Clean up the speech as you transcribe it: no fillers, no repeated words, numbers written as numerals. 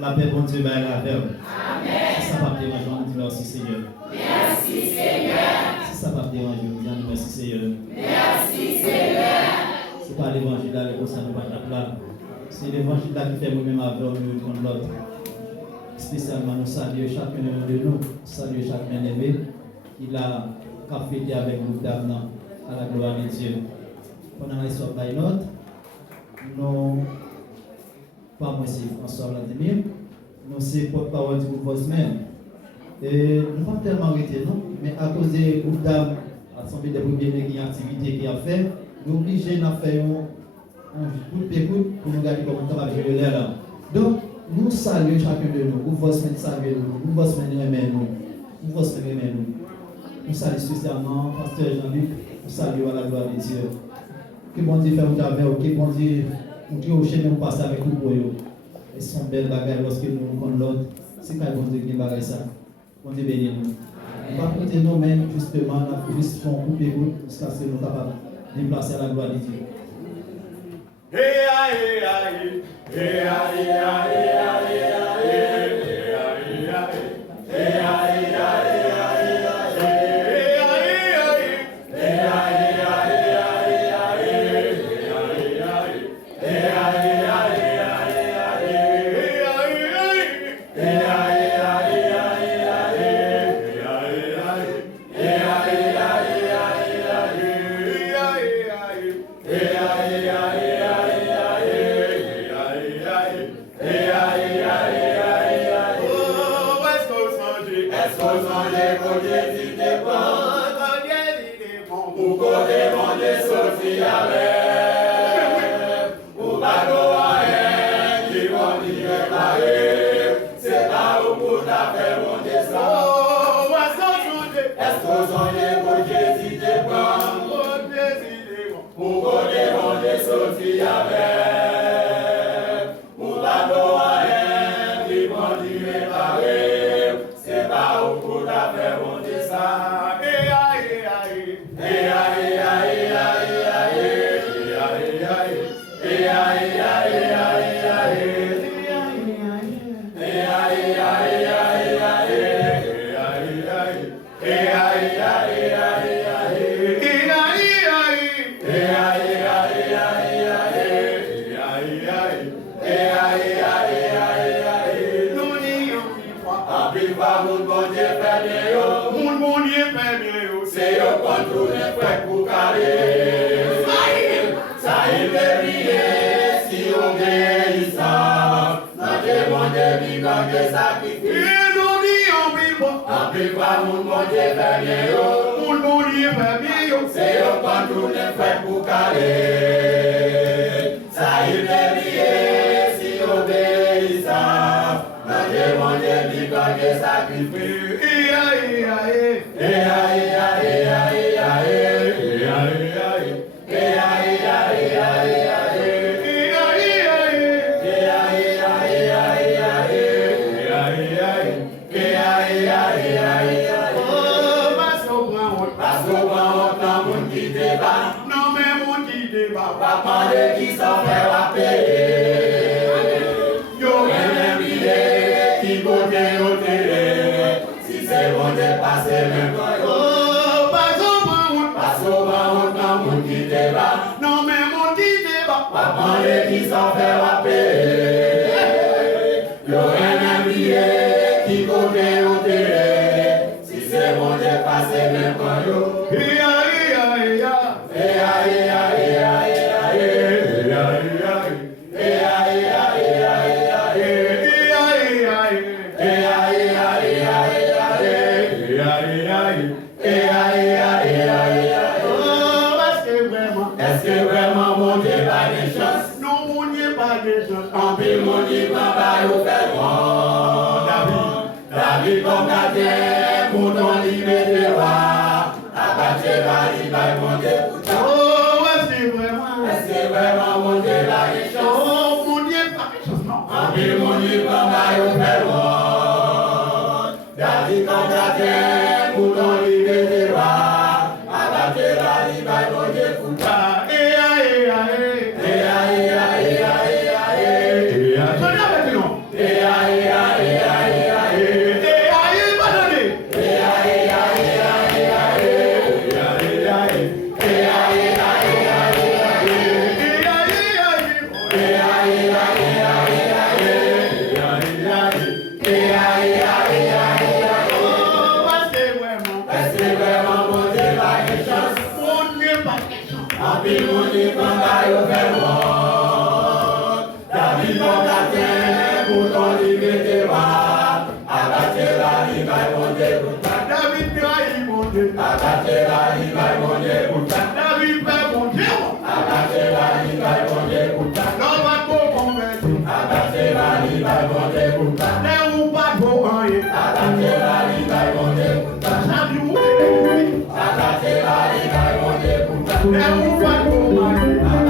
La paix, bon Dieu, va la paix. Amen. Si ça ne va pas déranger, on dit merci Seigneur. Merci Seigneur. Si ça ne va pas déranger, on dit merci Seigneur. Merci Seigneur. Ce n'est pas l'évangile là, le ça ne va pas là. C'est l'évangile là qui fait nous-mêmes avec nous contre l'autre. Spécialement, nous saluons chacun de nous, saluons chacun aimé. Il a fêté avec nous d'âme à la gloire de Dieu. Pendant l'histoire de l'autre, nous. Pas moi, c'est François Vladimir. Nous, c'est porte-parole du groupe Vosmen. Et nous ne pas tellement arrêter, non? Mais à cause des groupes d'âmes, l'Assemblée des premières qui activité qu'il a fait, nous obligés de faire un coup d'écoute pour nous garder comme on va gérer là. Donc, nous saluons chacun de nous. Groupe Vosmen salue nous. Groupe Vosmen remet nous. Groupe Vosmen remet nous. Nous saluons spécialement Pasteur Jean-Luc. Nous saluons à la gloire de Dieu. Que bon Dieu fait vous avec, que bon Dieu. Nous nous passer avec vous pour eux. Et ce sont belles bagages lorsque nous nous l'autre. C'est quand bon Dieu qui bagaille ça. Bon Dieu bénit nous. On va compter nous-mêmes justement, nous juste faire un coup d'écoute jusqu'à ce que nous sommes capables de déplacer à la gloire de Dieu. Yeah. débat. Non mais mon qui débat. Pas parler qui s'en fait la payer. Yo même billet qui côté au télé. Si c'est bon dépasser même pas. Oh, pas souvent dans mon qui débat. Non mais mon qui débat. Pas parler qui s'en fait la payer. Yo même billet qui côté au télé. Si c'est bon dépasser même pas yo. Est-ce que vraiment mon Dieu pas de chance? Non, mon Dieu pas de chance. En pile, mon Dieu pas au fait bon. David comme gardien, pour ton liberté roi. Abattre la mon Dieu pour toi. Oh, est-ce que vraiment mon Dieu pas de chance? Oh, mon Dieu pas de chance, non. En pile, mon Dieu pas au fait bon. David comme gardien, pour ton liberté roi. Abattre la mon Dieu pour toi. É um